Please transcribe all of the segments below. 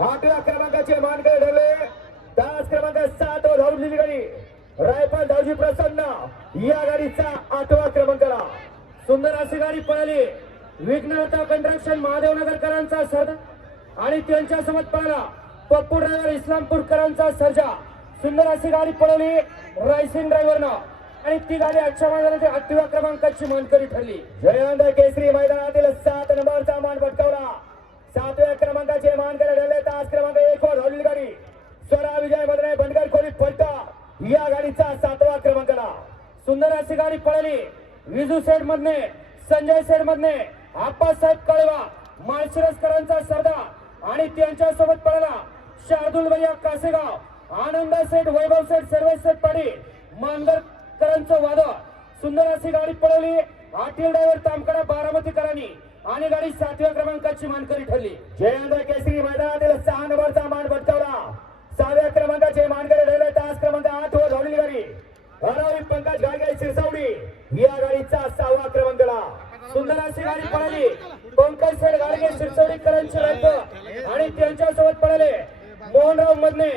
आठव्या क्रमांकाचे मानकरी ठरले तास क्रमांक सात व धावलेली गाडी. रायफल धावजी प्रसन्न या गाडीचा आठवा क्रमांकाला. सुंदर अशी गाडी पळाली. विघ्नता कंस्ट्रक्शन महादेवनगरकरांचा सर आणि त्यांच्यासोबत पळाला. पप्पू ड्रायव्हर इस्लामपूरकरांचा सर्जा. सुंदर अशी गाडी पळवली रायसिंग ड्रायव्हरनं आणि ती गाडी आजच्या मैदानाची आठव्या क्रमांकाची मानकरी ठरली. जयंत केसरी मैदानातील सात नंबरचा मान पटकावला. सातव्या क्रमांकाचे मानकरी ठरले तास क्रमांक एक वर धावलेली गाडी. स्वरा विजय बदरे बनकर खोली फलटा या गाडीचा सातवा क्रमांकाला. सुंदर अशी गाडी पळाली. विजू सेठ मधने संजय सेठ मधने आप्पासाहेब कळवा माळशिरसकरांचा सरदार आणि त्यांच्यासोबत पळाला शार्दुल भैया कासेगाव आनंद सेठ वैभव सेठ सर्वे सेठ पाडी मानगरकरांचं वादळ. सुंदर अशी गाडी पळवली आटील ड्रायव्हर तामकडा बारामतीकरांनी आणि गाडी सातव्या क्रमांकाची मानकरी ठरली. जयंत केसरी मैदानातील सहा नंबरचा मान भटकावला सहाव्या क्रमांकाचे मानकरी ठरले. तास क्रमांक आठ वर धावलेली गाडी. हरावी पंकज गाडगे शिरसावडी. या गाडीचा सहावा क्रमांकला. सुंदर अशी गाडी पळाली. पंकज सर गाडगे शिरसवडीकरांचे रथ आणि त्यांच्यासोबत पळाले Mohanrao Madhane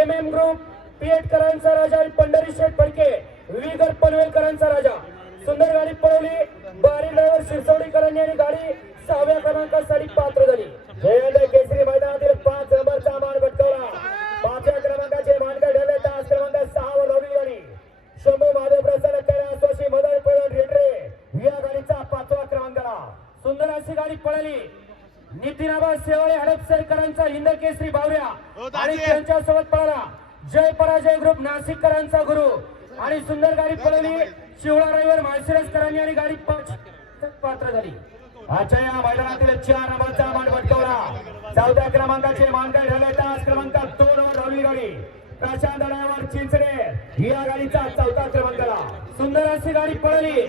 M M group पेटकरांचा राजा आणि पंढरी शेठ फडके विगर पनवेलकरांचा राजा. सुंदर गाडी पळवली बारी ड्रायव्हर शिरसवडीकरांनी आणि गाडी सहाव्या क्रमांकासाठी पात्र झाली. जयंत केसरी मैदानातील पाच नंबरचा मान पटकावला. पाचव्या क्रमांकाचे मानकर ठरले तास क्रमांक सहा वर धावली गाडी शंभू महादेव प्रसन्न जोशी मदन पळवण रेटरे. या गाडीचा पाचवा क्रमांकाला सुंदर अशी गाडी पळाली. नितीनाबा सेवाळे हडपसरकरांचा हिंद केसरी बावऱ्या. आणि त्यांच्यासोबत पळाला. जय पराजय ग्रुप नाशिककरांचा गुरु. आणि सुंदर गाडी पळवली. शिवळा रविवार माळशिरसकरांनी आणि गाडी पाच पात्र झाली. आजच्या या मैदानातील चार नंबरचा मान पटकवला. चौथ्या क्रमांकाचे मानकर ठरले तास क्रमांक दोन वर धावली गाडी. प्रशांत दडावर चिंचडे या गाडीचा चौथा क्रमांकाला सुंदर अशी गाडी पळली.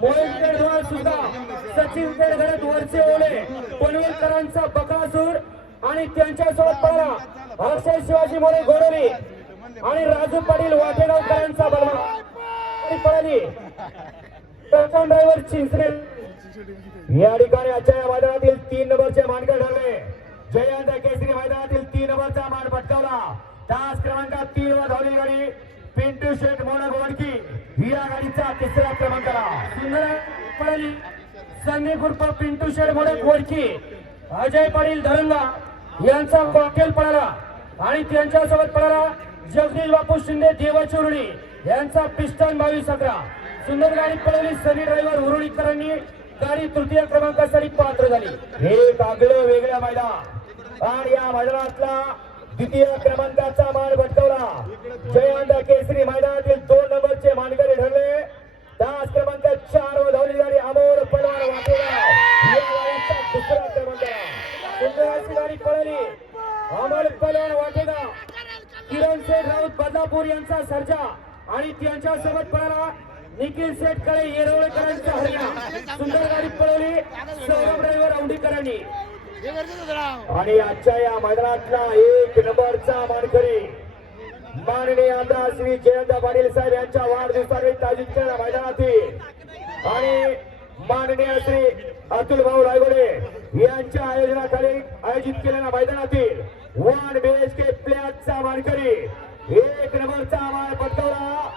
मोहित सुद्धा सचिन तेडगडत वरचे ओले. पनवेलकरांचा बकासूर आणि त्यांच्यासोबत पळाला. अक्षय शिवाजी मोरे गोरवी आणि राजू पाटील वाटेगावकरांचा बलवा पळाली प्रथम ड्रायव्हर चिंचरे या ठिकाणी आजच्या या मैदानातील तीन नंबरचे मानकर ठरले. जयंत केसरी मैदानातील तीन नंबरचा मान पटकावला. तास क्रमांकात तीन वर धावली गाडी पिंटू शेठ मोना गोवडकी या गाडीचा तिसरा क्रमांकाला सुंदर पळाली संदीप उर्फ पिंटू शेठ मोडक गोडकी अजय पाटील धरंगा. यांचा कॉकेल पळाला. आणि त्यांच्यासोबत पळाला जगदीश बापू शिंदे देवाचुरणी यांचा पिस्टन बावीस अकरा सुंदर गाडी पळवली सनी ड्रायव्हर उरुळीकरांनी गाडी तृतीय क्रमांकासाठी पात्र झाली. हे आगळं वेगळ्या मैदान. आणि या मैदानातला द्वितीय क्रमांकाचा मान भटकवला. जयवंत केसरी मैदानातील दोन नंबरचे मानकरी ठरले. तास क्रमांक चार व धावली गाडी अमोल पडवार वाटेगाव दुसरा क्रमांक. सुंदर गाडी पळाली अमोल पलवान वाटेगाव किरण शेठ राऊत बदलापूर यांचा सर्जा. आणि त्यांच्यासोबत पळाला निखिल शेठ कळे येरवळेकरांचा हरिणा सुंदर गाडी पळवली सौरभ ड्रायव्हर औंढीकरांनी. आणि आजच्या या मैदानातला एक नंबरचा मानकरी माननीय आमदार श्री जयंत पाटील साहेब यांच्या वाढदिवसानिमित्त आयोजित केलेल्या मैदानातील आणि माननीय श्री अतुल भाऊ रायगोडे यांच्या आयोजनाखाली आयोजित केलेल्या मैदानातील वन बी एच के प्लॅटचा मानकरी एक नंबरचा मान पटकवला.